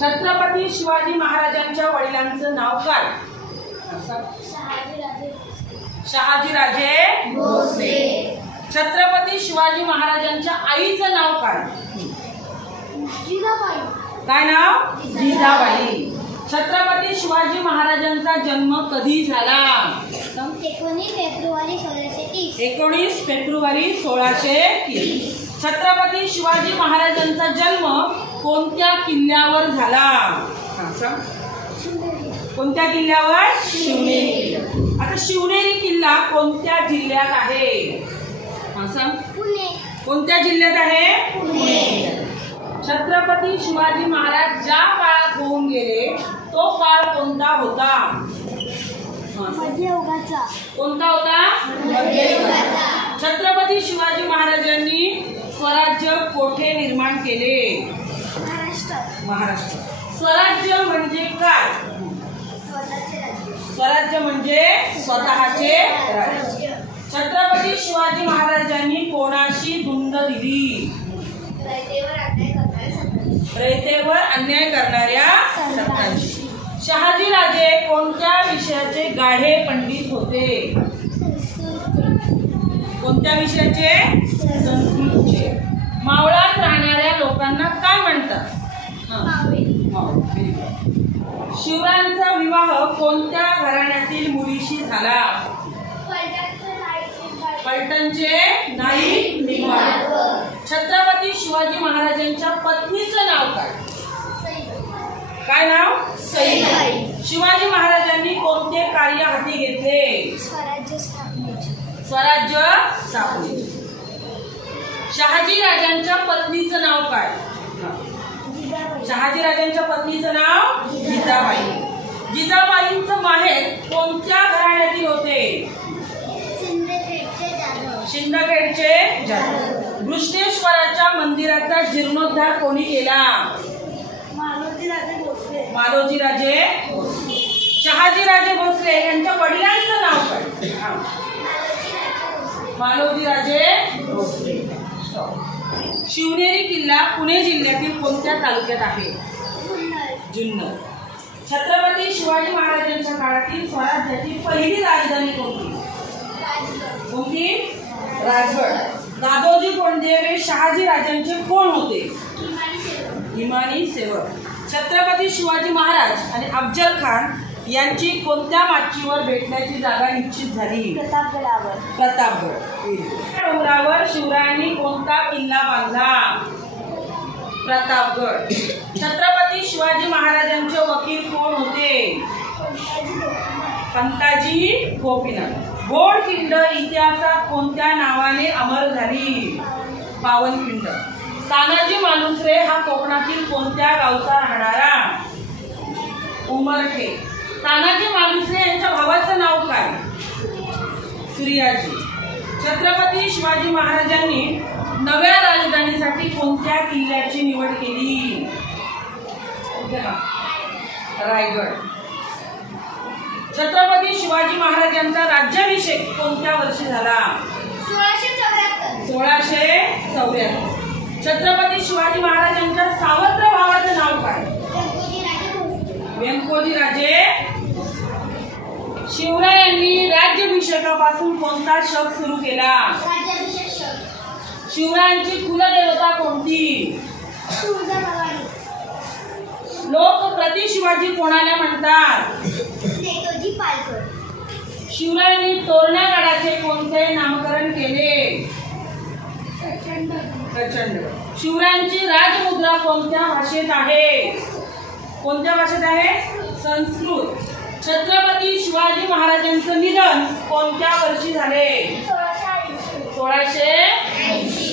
छत्रपती शिवाजी महाराजांच्या वडिलांचं नाव काय? शहाजीराजे भोसले. छत्रपती शिवाजी महाराजांच्या आईचं नाव काय? काय नाव? जिजाबाई. छत्रपती शिवाजी महाराजांचा जन्म कधी झाला? 19 फेब्रुवारी 1630. 19 फेब्रुवारी 1630. छत्रपती शिवाजी महाराजांचा जन्म कोणत्या किल्ल्यावर झाला? कोणत्या किल्ल्यावर? शिवनेरी. आता शिवनेरी किल्ला कोणत्या जिल्ह्यात आहे? पुणे. कोणत्या जिल्ह्यात आहे? पुणे. छत्रपती शिवाजी महाराज ज्या काळात होऊन गेले तो काळ कोणता होता? मध्ययुगाचा. कोणता होता? मध्ययुगाचा. छत्रपती शिवाजी महाराजांनी स्वराज्य कोठे निर्माण केले? महाराष्ट्र. स्वराज्य म्हणजे काय? स्वराज्य म्हणजे स्वतःचे राज्य. छत्रपती शिवाजी महाराजांनी कोणाशी धुंद दिली? रयतेवर अन्याय करणाऱ्या सरकारशी. शहाजीराजे कोणत्या विषयाचे गाढे पंडित होते? कोणत्या विषयाचे? संस्कृतचे. मावळात राहणाऱ्या लोकांना काय म्हणतात? शिवरायांचा विवाह कोणत्या घराण्यातील मुलीशी झाला? पलटणचे नाईक निंबाळकर. छत्रपती शिवाजी महाराजांच्या पत्नीचं नाव काय? काय नाव? सईबाई. शिवाजी महाराजांनी कोणते कार्य हाती घेतले? स्वराज्य स्थापनेचे. स्वराज्य स्थापनेचे. शहाजी राजांच्या पत्नीचं नाव काय? शहाजी राजांच्या पत्नीचं नाव जिजाबाई. जिजाबाईंचं माहेर कोणत्या घराण्यातील होते? शिंदखेडचे जाधव. घृष्णेश्वराच्या मंदिराचा जीर्णोद्धार कोणी केला? मालोजीराजे भोसले. शहाजीराजे भोसले यांच्या वडिलांचं नाव काय? मालोजीराजे भोसले. शिवनेरी किल्ला पुणे जिल्ह्यातील कोणत्या तालुक्यात आहे? जुन्नर. छत्रपती शिवाजी महाराजांच्या काळातील स्वराज्याची पहिली राजधानी कोणती? कोणती? राजगड. दादोजी कोंडदेव हे शहाजी राजांचे कोण होते? इमानी सेवक. छत्रपती शिवाजी महाराज आणि अफजल खान यांची कोणत्या माचीवर भेटण्याची जागा निश्चित झाली? प्रतापगडावर. प्रतापगड. डोंगरावर शिवरायांनी कोणता किल्ला बांधला? प्रतापगड. छत्रपती शिवाजी महाराजांचे वकील कोण होते? पंताजी गोपीनाथ. गोडखिंड इतिहासात कोणत्या नावाने अमर झाली? पावनखिंड. तानाजी मालुसरे हा कोकणातील कोणत्या गावचा राहणारा? उमरठे. तानाजी मालुसरे यांच्या भावाचं नाव काय? सूर्याजी. छत्रपती शिवाजी महाराजांनी नव्या राजधानीसाठी कोणत्या किल्ल्याची निवड केली? रायगड. छत्रपती शिवाजी महाराजांचा राज्याभिषेक कोणत्या वर्षी झाला? 1674. छत्रपती शिवाजी महाराजांच्या सावत्र भावाचं नाव काय? व्यंकोजीराजे. शिवरायांनी राज्याभिषेकापासून कोणता शक सुरू केला? शिवरायांची कुलदेवता कोणती? लोक प्रति शिवाजी कोणाला म्हणतात? शिवरायांनी तोरणा गडाचे कोणते नामकरण केले? प्रचंड. शिवरायांची राजमुद्रा कोणत्या भाषेत आहे? कोणत्या भाषेत आहे? संस्कृत. छत्रपती शिवाजी महाराजांचं निधन कोणत्या वर्षी झाले? 1680.